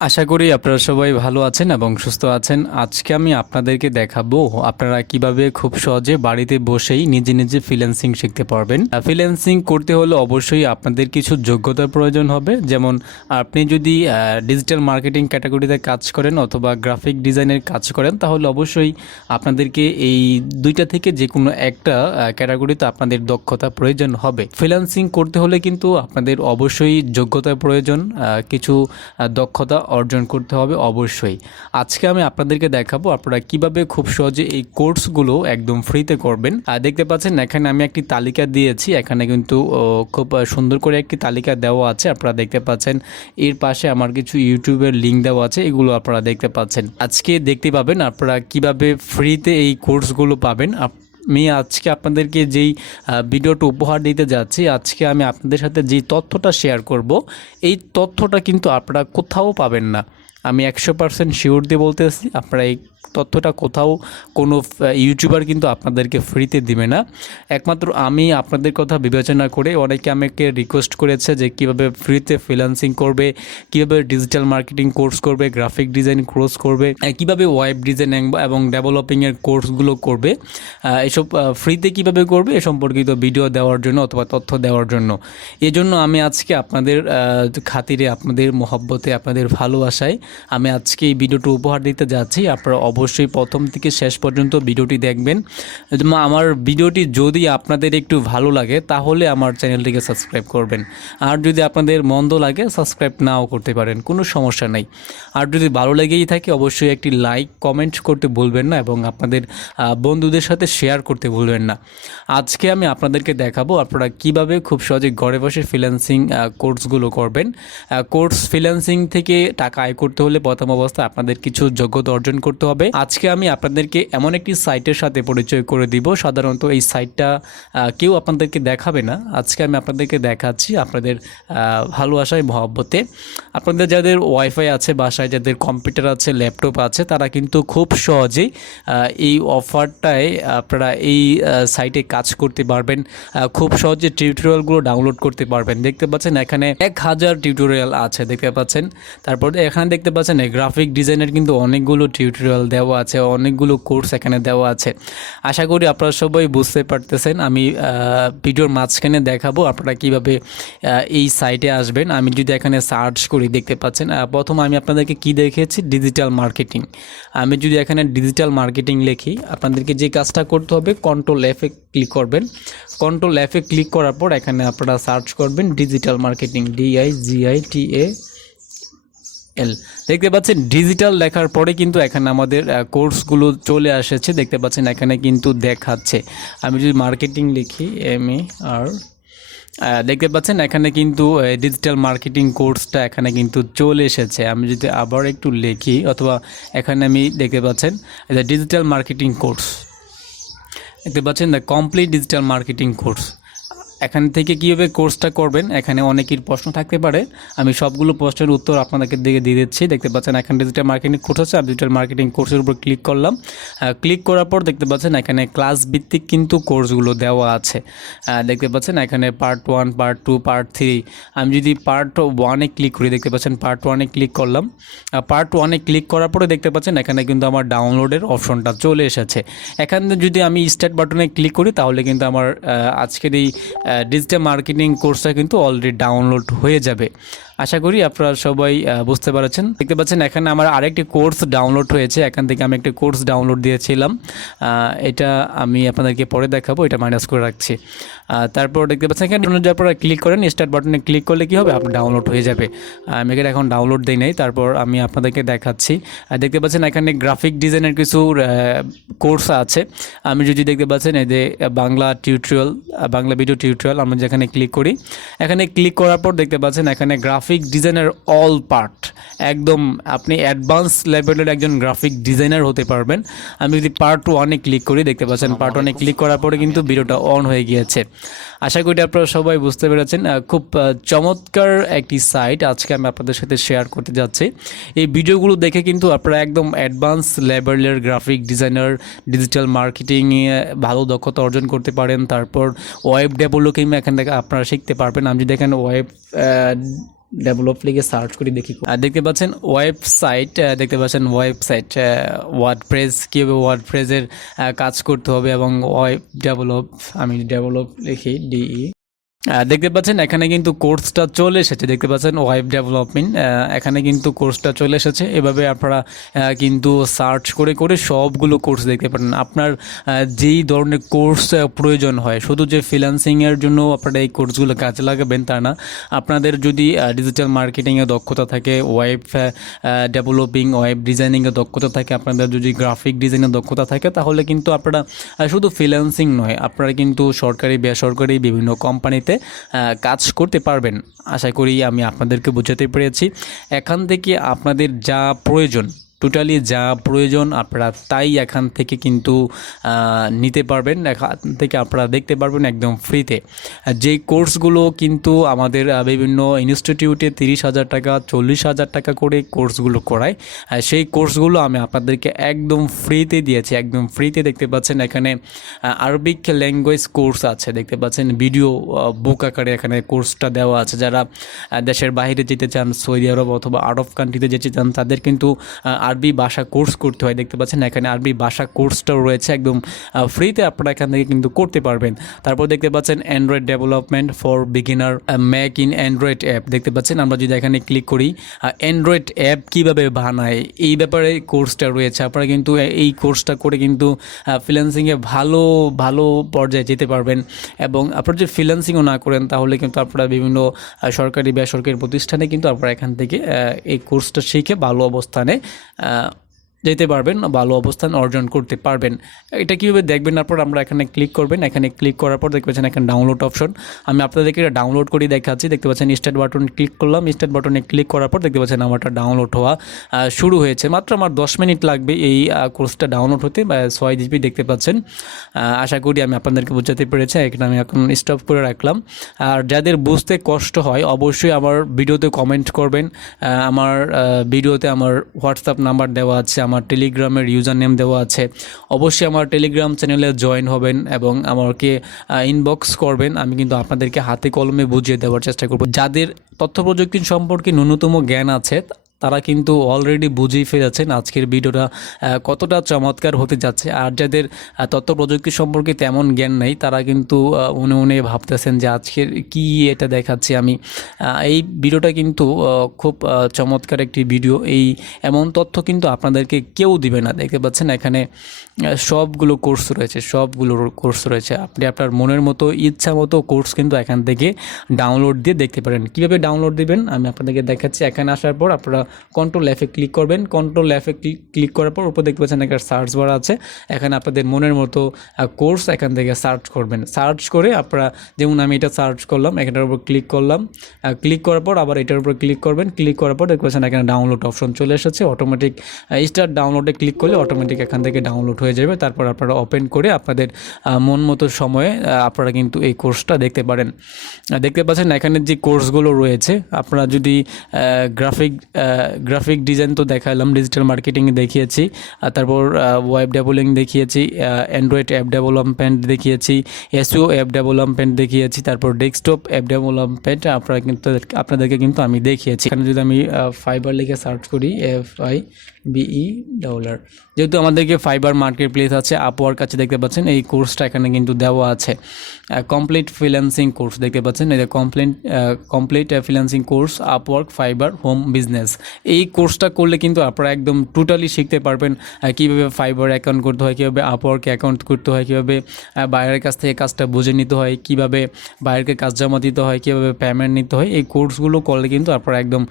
আশা করি আপনারা সবাই ভালো আছেন এবং সুস্থ আছেন। আজকে আমি আপনাদেরকে দেখাবো আপনারা কিভাবে খুব সহজে বাড়িতে বসেই নিজে নিজে ফ্রিল্যান্সিং শিখতে পারবেন। ফ্রিল্যান্সিং করতে হলে অবশ্যই আপনাদের কিছু যোগ্যতার প্রয়োজন হবে। যেমন আপনি যদি ডিজিটাল মার্কেটিং ক্যাটাগরিতে কাজ করেন অথবা গ্রাফিক ডিজাইনের কাজ করেন, তাহলে অবশ্যই আপনাদেরকে এই দুইটা থেকে যে কোনো একটা ক্যাটাগরিতে আপনাদের দক্ষতা প্রয়োজন হবে। ফ্রিল্যান্সিং করতে হলে কিন্তু আপনাদের অবশ্যই যোগ্যতার প্রয়োজন, কিছু দক্ষতা অর্জন করতে হবে অবশ্যই। আজকে আমি আপনাদেরকে দেখাবো আপনারা কিভাবে খুব সহজে এই কোর্সগুলো একদম ফ্রিতে করবেন। দেখতে পাচ্ছেন এখানে আমি একটি তালিকা দিয়েছি, এখানে কিন্তু খুব সুন্দর করে একটি তালিকা দেওয়া আছে, আপনারা দেখতে পাচ্ছেন। এর পাশে আমার কিছু ইউটিউবের লিঙ্ক দেওয়া আছে, এগুলো আপনারা দেখতে পাচ্ছেন। আজকে দেখতে পাবেন আপনারা কিভাবে ফ্রিতে এই কোর্সগুলো পাবেন। আমি আজকে আপনাদেরকে যেই ভিডিওটা উপহার দিতে যাচ্ছি, আজকে আমি আপনাদের সাথে যেই তথ্যটা শেয়ার করব, এই তথ্যটা কিন্তু আপনারা কোথাও পাবেন না। আমি 100% শিওর দিয়ে বলতেছি, আপনারা এই তথ্যটা কোথাও কোনো ইউটিউবার কিন্তু আপনাদেরকে ফ্রিতে দিবে না। একমাত্র আমি আপনাদের কথা বিবেচনা করে, অনেকে আমাকে রিকোয়েস্ট করেছে যে কিভাবে ফ্রিতে ফ্রিল্যান্সিং করবে, কিভাবে ডিজিটাল মার্কেটিং কোর্স করবে, গ্রাফিক ডিজাইন কোর্স করবে, কিভাবে ওয়েব ডিজাইনিং এবং ডেভেলপিংয়ের কোর্সগুলো করবে, এসব ফ্রিতে কিভাবে করবে এ সম্পর্কিত ভিডিও দেওয়ার জন্য অথবা তথ্য দেওয়ার জন্য। এজন্য আমি আজকে আপনাদের খাতিরে, আপনাদের মহব্বতে, আপনাদের ভালোবাসায় আমি আজকে এই ভিডিওটি উপহার দিতে যাচ্ছি। আপনারা অবশ্যই প্রথম থেকে শেষ পর্যন্ত ভিডিওটি দেখবেন। আমার ভিডিওটি যদি আপনাদের একটু ভালো লাগে তাহলে আমার চ্যানেলটিকে সাবস্ক্রাইব করবেন, আর যদি আপনাদের মন্দ লাগে সাবস্ক্রাইব নাও করতে পারেন, কোনো সমস্যা নেই। আর যদি ভালো লেগেই থাকে অবশ্যই একটি লাইক কমেন্ট করতে ভুলবেন না এবং আপনাদের বন্ধুদের সাথে শেয়ার করতে ভুলবেন না। আজকে আমি আপনাদেরকে দেখাবো আপনারা কিভাবে খুব সহজে ঘরে বসে ফ্রিল্যান্সিং কোর্সগুলো করবেন। ফ্রিল্যান্সিং থেকে টাকা আয় করতে হলে প্রথম অবস্থায় আপনাদের কিছু যোগ্যতা অর্জন করতে হবে। আজকে আমি আপনাদেরকে এমন একটি সাইটের সাথে পরিচয় করে দিব, সাধারণত এই সাইটটা কেউ আপনাদেরকে দেখাবে না। আজকে আমি আপনাদেরকে দেখাচ্ছি আপনাদের ভালোবাসায় মহব্বতে। আপনাদের যাদের ওয়াইফাই আছে বাসায়, যাদের কম্পিউটার আছে, ল্যাপটপ আছে, তারা কিন্তু খুব সহজেই এই অফারটায় আপনারা এই সাইটে কাজ করতে পারবেন। খুব সহজে টিউটোরিয়ালগুলো ডাউনলোড করতে পারবেন। দেখতে পাচ্ছেন এখানে 1000 টিউটোরিয়াল আছে, দেখতে পাচ্ছেন। তারপর এখানে দেখতে পাচ্ছেন গ্রাফিক ডিজাইনের কিন্তু অনেকগুলো টিউটোরিয়াল দেওয়া আছে, অনেকগুলো কোর্স এখানে দেওয়া আছে। আশা করি আপনারা সবাই বুঝতে পারতেছেন। আমি ভিডিওর মাঝখানে দেখাবো আপনারা কিভাবে এই সাইটে আসবেন। আমি যদি এখানে সার্চ করি, দেখতে পাচ্ছেন প্রথম আমি আপনাদেরকে কি দেখেছি, ডিজিটাল মার্কেটিং। আমি যদি এখানে ডিজিটাল মার্কেটিং লিখি, আপনাদেরকে যে কাজটা করতে হবে কন্ট্রোল এফ এ ক্লিক করবেন। কন্ট্রোল এফ এ ক্লিক করার পর এখানে আপনারা সার্চ করবেন ডিজিটাল মার্কেটিং, DIGITAL। দেখতে পাচ্ছেন ডিজিটাল লেখার পরে কিন্তু এখানে আমাদের কোর্সগুলো চলে এসেছে, দেখতে পাচ্ছেন এখানে কিন্তু দেখাচ্ছে। আমি যদি মার্কেটিং লিখি MAR, দেখতে পাচ্ছেন এখানে কিন্তু ডিজিটাল মার্কেটিং কোর্সটা এখানে কিন্তু চলে এসেছে। আমি যদি আবার একটু লিখি, অথবা এখানে আমি দেখতে পাচ্ছেন ডিজিটাল মার্কেটিং কোর্স, দেখতে পাচ্ছেন the complete digital marketing course. এখান থেকে কীভাবে কোর্সটা করবেন, এখানে অনেকের প্রশ্ন থাকতে পারে, আমি সবগুলো প্রশ্নের উত্তর আপনাদেরকে দিয়ে দিচ্ছি। দেখতে পাচ্ছেন এখানে ডিজিটাল মার্কেটিং কোর্স আছে, আমি ডিজিটাল মার্কেটিং কোর্সের উপর ক্লিক করলাম। ক্লিক করার পর দেখতে পাচ্ছেন এখানে ক্লাস ভিত্তিক কিন্তু কোর্সগুলো দেওয়া আছে। দেখতে পাচ্ছেন এখানে পার্ট 1, পার্ট 2, পার্ট 3। আমি যদি পার্ট 1-এ ক্লিক করি, দেখতে পাচ্ছেন পার্ট 1-এ ক্লিক করলাম। পার্ট 1-এ ক্লিক করার পরে দেখতে পাচ্ছেন এখানে কিন্তু আমার ডাউনলোডের অপশনটা চলে এসেছে। এখানে যদি আমি স্টার্ট বাটনে ক্লিক করি তাহলে কিন্তু আমার আজকের এই ডিজিটাল মার্কেটিং কোর্সটা কিন্তু অলরেডি ডাউনলোড হয়ে যাবে। আশা করি আপনারা সবাই বুঝতে পারছেন। দেখতে পাচ্ছেন এখানে আমার আরেকটি কোর্স ডাউনলোড হয়েছে, এখান থেকে আমি একটা কোর্স ডাউনলোড দিয়েছিলাম, এটা আমি আপনাদেরকে পরে দেখাবো, এটা মাইনাস করে রাখছি। তারপর দেখতে পাচ্ছেন এখানে আপনারা ক্লিক করেন, স্টার্ট বাটনে ক্লিক করলে কী হবে, আপনার ডাউনলোড হয়ে যাবে। আমি এখানে এখন ডাউনলোড দিই নাই, তারপর আমি আপনাদেরকে দেখাচ্ছি। দেখতে পাচ্ছেন এখানে গ্রাফিক ডিজাইনের কিছু কোর্স আছে। আমি যদি দেখতে পাচ্ছেন এই যে Bangla tutorial, Bangla video tutorial, আমরা যেখানে ক্লিক করি, এখানে ক্লিক করার পর দেখতে পাচ্ছেন এখানে গ্রাফিক ডিজাইনের অল পার্ট, একদম আপনি অ্যাডভান্স লেভেলের একজন গ্রাফিক ডিজাইনার হতে পারবেন। আমি যদি পার্ট 1-এ ক্লিক করি, দেখতে পাচ্ছেন পার্ট 1-এ ক্লিক করার পরে কিন্তু ভিডিওটা অন হয়ে গিয়েছে। আশা করি আপনারা সবাই বুঝতে পেরেছেন। খুব চমৎকার একটি সাইট আজকে আমি আপনাদের সাথে শেয়ার করতে যাচ্ছি। এই ভিডিওগুলো দেখে কিন্তু আপনারা একদম অ্যাডভান্স লেভেলের গ্রাফিক ডিজাইনার, ডিজিটাল মার্কেটিংয়ে ভালো দক্ষতা অর্জন করতে পারেন। তারপর ওয়েব ডেভেলপিং এখান থেকে আপনারা শিখতে পারবেন। আমি যদি এখানে ওয়েব ডেভেলপ লিখে সার্চ করে দেখি। দেখতে পাচ্ছেন ওয়েবসাইট, দেখতে পাচ্ছেন ওয়েবসাইট ওয়ার্ডপ্রেস, কীভাবে ওয়ার্ডপ্রেসের কাজ করতে হবে এবং ওয়েব ডেভেলপ, আমি ডেভেলপ লিখি ডিই। দেখতে পাচ্ছেন এখানে কিন্তু কোর্সটা চলে এসেছে, দেখতে পাচ্ছেন ওয়েব ডেভেলপমেন্ট, এখানে কিন্তু কোর্সটা চলে এসেছে। এভাবে আপনারা কিন্তু সার্চ করে করে সবগুলো কোর্স দেখতে পারেন। আপনার যেই ধরনের কোর্স প্রয়োজন হয়, শুধু যে ফ্রিল্যান্সিংয়ের জন্য আপনারা এই কোর্সগুলো কাজে লাগাবেন তা না। আপনাদের যদি ডিজিটাল মার্কেটিংয়ে দক্ষতা থাকে, ওয়েব ডেভেলপিং, ওয়েব ডিজাইনিংয়ে দক্ষতা থাকে, আপনাদের যদি গ্রাফিক ডিজাইনের দক্ষতা থাকে, তাহলে কিন্তু আপনারা শুধু ফ্রিল্যান্সিং নয়, আপনারা কিন্তু সরকারি বেসরকারি বিভিন্ন কোম্পানিতে কাজ করতে পারবেন। আশা করি আমি আপনাদেরকে বোঝাতে পেরেছি। এখান থেকে আপনাদের যা প্রয়োজন, টোটালি যা প্রয়োজন আপনারা তাই এখান থেকে কিন্তু নিতে পারবেন। এখান থেকে আপনারা দেখতে পারবেন একদম ফ্রিতে। যে কোর্সগুলো কিন্তু আমাদের বিভিন্ন ইনস্টিটিউটে 30,000 টাকা 40,000 টাকা করে কোর্সগুলো করায়, সেই কোর্সগুলো আমি আপনাদেরকে একদম ফ্রিতে দিয়েছি, একদম ফ্রিতে। দেখতে পাচ্ছেন এখানে আরবিক ল্যাঙ্গুয়েজ কোর্স আছে, দেখতে পাচ্ছেন ভিডিও বুক আকারে এখানে কোর্সটা দেওয়া আছে। যারা দেশের বাইরে যেতে চান, সৌদি আরব অথবা আউট অফ কান্ট্রিতে যেতে চান, তাদের কিন্তু আরবি ভাষা কোর্স করতে হয়। দেখতে পাচ্ছেন এখানে আরবি ভাষা কোর্সটাও রয়েছে, একদম ফ্রিতে আপনারা এখান থেকে কিন্তু করতে পারবেন। তারপর দেখতে পাচ্ছেন Android development for beginner, make in Android app. দেখতে পাচ্ছেন আমরা যদি এখানে ক্লিক করি, অ্যান্ড্রয়েড অ্যাপ কীভাবে বানায় এই ব্যাপারে কোর্সটা রয়েছে। আপনারা কিন্তু এই কোর্সটা করে কিন্তু ফ্রিল্যান্সিংয়ে ভালো ভালো পর্যায়ে যেতে পারবেন। এবং আপনারা যদি ফ্রিল্যান্সিংও না করেন, তাহলে কিন্তু আপনারা বিভিন্ন সরকারি বেসরকারি প্রতিষ্ঠানে কিন্তু আপনারা এখান থেকে এই কোর্সটা শিখে ভালো অবস্থানে যেতে পারবেন, ভালো অবস্থান অর্জন করতে পারবেন। এটা কীভাবে দেখবেন, তারপর আমরা এখানে ক্লিক করবেন। এখানে ক্লিক করার পর দেখতে পাচ্ছেন এখানে ডাউনলোড অপশন, আমি আপনাদেরকে এটা ডাউনলোড করে দেখাচ্ছি। দেখতে পাচ্ছেন স্টার্ট বাটনে ক্লিক করলাম, স্টার্ট বাটনে ক্লিক করার পর দেখতে পাচ্ছেন আমারটা ডাউনলোড হওয়া শুরু হয়েছে। মাত্র আমার 10 মিনিট লাগবে এই কোর্সটা ডাউনলোড হতে, 6 GB দেখতে পাচ্ছেন। আশা করি আমি আপনাদেরকে বোঝাতে পেরেছি। এখানে আমি এখন স্টপ করে রাখলাম। আর যাদের বুঝতে কষ্ট হয়, অবশ্যই আমার ভিডিওতে কমেন্ট করবেন। আমার ভিডিওতে আমার হোয়াটসঅ্যাপ নাম্বার দেওয়া আছে, আমার টেলিগ্রামের ইউজার নেম দেওয়া আছে। অবশ্যই আমার টেলিগ্রাম চ্যানেলে জয়েন হবেন এবং আমাকে ইনবক্স করবেন। আমি কিন্তু আপনাদেরকে হাতে কলমে বুঝিয়ে দেওয়ার চেষ্টা করব। যাদের তথ্য প্রযুক্তি সম্পর্কে ন্যূনতম জ্ঞান আছে, তারা কিন্তু অলরেডি বুঝেই ফেলেছেন আজকের ভিডিওটা কতটা চমৎকার হতে যাচ্ছে। আর যাদের তথ্য প্রযুক্তি সম্পর্কে তেমন জ্ঞান নেই, তারা কিন্তু মনে মনে ভাবতেছেন যে আজকের কি এটা দেখাচ্ছি আমি। এই ভিডিওটা কিন্তু খুব চমৎকার একটি ভিডিও। এমন তথ্য কিন্তু আপনাদেরকে কেউ দিবে না। দেখতে পাচ্ছেন এখানে সবগুলো কোর্স রয়েছে, সবগুলো কোর্স রয়েছে। আপনি আপনার মনের মতো ইচ্ছা মতো কোর্স কিন্তু এখান থেকে ডাউনলোড দিয়ে দেখতে পারেন। কীভাবে ডাউনলোড দিবেন আমি আপনাদেরকে দেখাচ্ছি। এখানে আসার পর আপনারা কন্ট্রোল এফে ক্লিক করবেন। কন্ট্রোল এফে ক্লিক করার পর উপর দেখতে পাচ্ছেন একটা সার্চ বার আছে, এখানে আপনাদের মনের মতো কোর্স এখান থেকে সার্চ করবেন। সার্চ করে আপনারা, যেমন আমি এটা সার্চ করলাম, এখানটার উপর ক্লিক করলাম, ক্লিক করার পর আবার এটার উপর ক্লিক করবেন। ক্লিক করার পর দেখতে পাচ্ছেন এখানে ডাউনলোড অপশন চলে এসেছে। অটোমেটিক স্টার্ট ডাউনলোডে ক্লিক করলে অটোমেটিক এখান থেকে ডাউনলোড হয়ে যাবে। তারপর আপনারা ওপেন করে আপনাদের মন মতো সময়ে আপনারা কিন্তু এই কোর্সটা দেখতে পারেন। দেখতে পাচ্ছেন এখানে যে কোর্সগুলো রয়েছে, আপনারা যদি গ্রাফিক ডিজাইন তো দেখালাম, ডিজিটাল মার্কেটিং দেখিয়েছি, তারপর ওয়েব ডেভেলপিং দেখিয়েছি, অ্যান্ড্রয়েড অ্যাপ ডেভেলপমেন্ট দেখিয়েছি, এসইও অ্যাপ ডেভেলপমেন্ট দেখিয়েছি, তারপর ডেস্কটপ অ্যাপ ডেভেলপমেন্ট আপনাদেরকে কিন্তু আমি দেখিয়েছি। এখানে যদি আমি ফাইবার লিখে সার্চ করি, FIBER, যেহেতু আমাদেরকে ফাইবার মার্কেট প্লেস আছে, আপওয়ার্ক আছে, দেখতে পাচ্ছেন এই কোর্সটা এখানে কিন্তু দেওয়া আছে। কমপ্লিট ফ্রিল্যান্সিং কোর্স দেখতে পাচ্ছেন, এই যে complete freelancing course, Upwork, fibre, home business. এই কোর্সটা করলে কিন্তু আপনারা একদম টোটালি শিখতে পারবেন কীভাবে ফাইবার অ্যাকাউন্ট করতে হয়, কীভাবে আপওয়ার্কে অ্যাকাউন্ট করতে হয়, কীভাবে বাইরের কাছ থেকে কাজটা বুঝে নিতে হয়, কীভাবে বাইরের কাজ জমা দিতে হয়, কীভাবে পেমেন্ট নিতে হয়। এই কোর্সগুলো করলে কিন্তু আপনারা একদম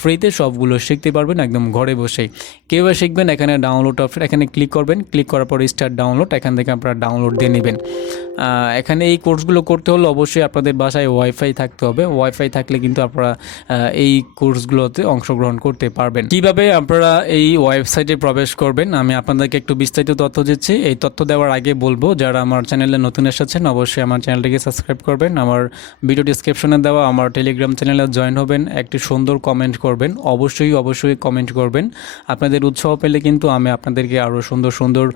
ফ্রিতে সবগুলো শিখতে পারবেন একদম ঘরে বসেই। কীভাবে শিখবেন, এখানে ডাউনলোড অপশন, এখানে ক্লিক করবেন। ক্লিক করার পর স্টার্ট ডাউনলোড, এখান থেকে আপনারা ডাউনলোড দিয়ে নেবেন। এখানে এই কোর্সগুলো করতে হলে অবশ্যই আপনাদের বাসায় ওয়াইফাই থাকতে হবে। ওয়াইফাই থাকলে কিন্তু আপনারা এই কোর্সগুলোতে অংশগ্রহণ করতে পারবেন। কিভাবে আপনারা এই ওয়েবসাইটে প্রবেশ করবেন আমি আপনাদেরকে একটু বিস্তারিত তথ্য দিচ্ছি। এই তথ্য দেওয়ার আগে বলবো, যারা আমার চ্যানেলে নতুন এসেছেন অবশ্যই আমার চ্যানেলটিকে সাবস্ক্রাইব করবেন, আমার ভিডিও ডিসক্রিপশনে দেওয়া আমার টেলিগ্রাম চ্যানেলে জয়েন হবেন, একটি সুন্দর কমেন্ট করবেন, অবশ্যই কমেন্ট করবেন। আপনাদের উৎসাহ পেলে কিন্তু আমি আপনাদেরকে আরও সুন্দর সুন্দর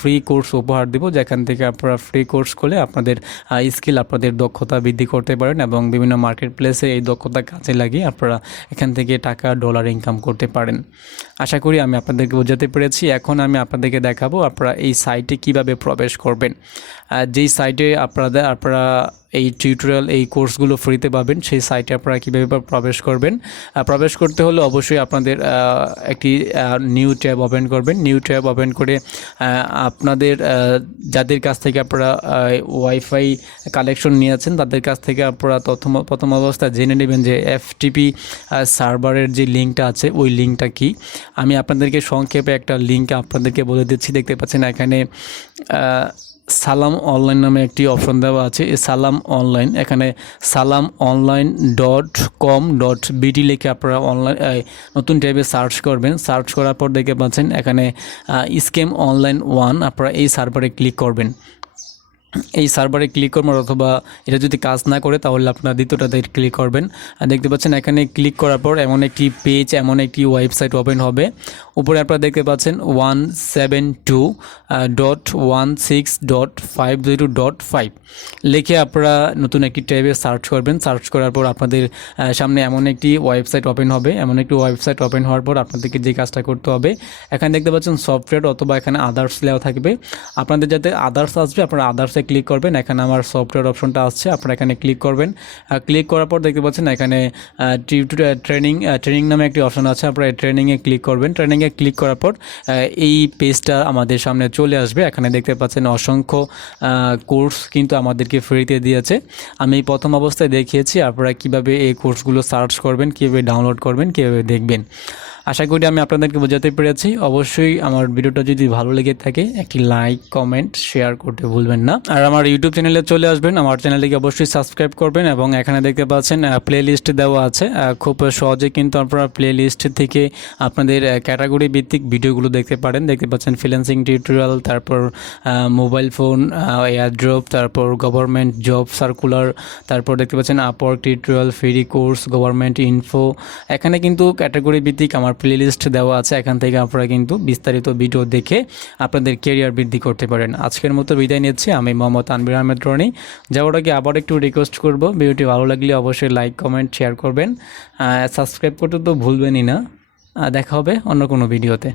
ফ্রি কোর্স উপহার দেব, যেখান থেকে আপনারা ফ্রি কোর্স করলে আপনাদের স্কিল, আপনাদের দক্ষতা বৃদ্ধি করতে পারেন এবং বিভিন্ন মার্কেট প্লেসে এই দক্ষতা কাজে লাগিয়ে আপনারা এখান থেকে টাকা ডলার ইনকাম করতে পারেন। আশা করি আমি আপনাদেরকে বোঝাতে পেরেছি। এখন আমি আপনাদেরকে দেখাবো আপনারা এই সাইটে কিভাবে প্রবেশ করবেন। যেই সাইটে আপনারা এই টিউটোরিয়াল এই কোর্সগুলো ফ্রিতে পাবেন, সেই সাইটে আপনারা কীভাবে প্রবেশ করবেন। প্রবেশ করতে হলে অবশ্যই আপনাদের একটি নিউ ট্যাব ওপেন করবেন। নিউ ট্যাব ওপেন করে আপনাদের যাদের কাছ থেকে আপনারা ওয়াইফাই কালেকশন নিয়েছেন তাদের কাছ থেকে আপনারা প্রথম অবস্থায় জেনে নেবেন যে এফটিপি সার্ভারের যে লিঙ্কটা আছে ওই লিঙ্কটা কি। আমি আপনাদেরকে সংক্ষেপে একটা লিঙ্ক আপনাদেরকে বলে দিচ্ছি। দেখতে পাচ্ছেন এখানে সালাম অনলাইন নামে একটি অপশন দেওয়া আছে। এই সালাম অনলাইন, এখানে salamonline.com.bd লিখে আপনারা অনলাইন নতুন ট্যাবে সার্চ করবেন। সার্চ করার পর দেখতে পাচ্ছেন এখানে স্ক্যাম অনলাইন 1, আপনারা এই সার্ভারে ক্লিক করবেন। এই সার্ভারে ক্লিক করবেন, অথবা এটা যদি কাজ না করে তাহলে আপনারা দ্বিতীয়টাতে ক্লিক করবেন। দেখতে পাচ্ছেন এখানে ক্লিক করার পর এমন একটি পেজ, এমন একটি ওয়েবসাইট ওপেন হবে। উপরে আপনারা দেখতে পাচ্ছেন 172.16.50.5 লিখে আপনারা নতুন একটি ট্যাবে সার্চ করবেন। সার্চ করার পর আপনাদের সামনে এমন একটি ওয়েবসাইট ওপেন হবে। এমন একটি ওয়েবসাইট ওপেন হওয়ার পর আপনাদেরকে যে কাজটা করতে হবে, এখানে দেখতে পাচ্ছেন সফটওয়্যার অথবা এখানে আদার্স লেখা থাকবে। আপনাদের যাতে আদার্স আসবে আপনারা আদার্সে ক্লিক করবেন। এখানে আমার সফটওয়্যার অপশনটা আসছে, আপনারা এখানে ক্লিক করবেন। ক্লিক করার পর দেখতে পাচ্ছেন এখানে ট্রেনিং নামে একটি অপশন আছে, আপনারা এই ট্রেনিংয়ে ক্লিক করবেন। ট্রেনিংয়ে ক্লিক করার পর এই পেজটা আমাদের সামনে চলে আসবে। এখানে দেখতে পাচ্ছেন অসংখ্য কোর্স কিন্তু আমাদেরকে ফ্রিতে দিয়েছে। আমি প্রথম অবস্থায় দেখিয়েছি আপনারা কিভাবে এই কোর্সগুলো সার্চ করবেন, কীভাবে ডাউনলোড করবেন, কীভাবে দেখবেন। আশা করি আমি আপনাদেরকে বোঝাতে পেরেছি। অবশ্যই আমার ভিডিওটা যদি ভালো লেগে থাকে একটি লাইক, কমেন্ট, শেয়ার করতে ভুলবেন না। আর আমার ইউটিউব চ্যানেলে চলে আসবেন, আমার চ্যানেলটিকে অবশ্যই সাবস্ক্রাইব করবেন এবং এখানে দেখতে পাচ্ছেন প্লে লিস্ট দেওয়া আছে। খুব সহজে কিন্তু আপনারা প্লে লিস্ট থেকে আপনাদের ক্যাটাগরি ভিত্তিক ভিডিওগুলো দেখতে পারেন। দেখতে পাচ্ছেন ফ্রিল্যান্সিং টিউটোরিয়াল, তারপর মোবাইল ফোন, এয়ারড্রপ, তারপর গভর্নমেন্ট জব সার্কুলার, তারপর দেখতে পাচ্ছেন Upwork tutorial, free course, government info. এখানে কিন্তু ক্যাটাগরি ভিত্তিক আমার প্লেলিস্ট দেওয়া আছে। এখান থেকে আপনারা কিন্তু বিস্তারিত ভিডিও দেখে আপনাদের ক্যারিয়ার বৃদ্ধি করতে পারেন। আজকের মতো বিদায় নিচ্ছি, আমি মোহাম্মদ তানভীর আহমেদ রনি। যাওয়ার আগে আবার একটু রিকোয়েস্ট করব, ভিডিওটি ভালো লাগলে অবশ্যই লাইক, কমেন্ট, শেয়ার করবেন, সাবস্ক্রাইব করতে তো ভুলবেনই না। দেখা হবে অন্য কোনো ভিডিওতে।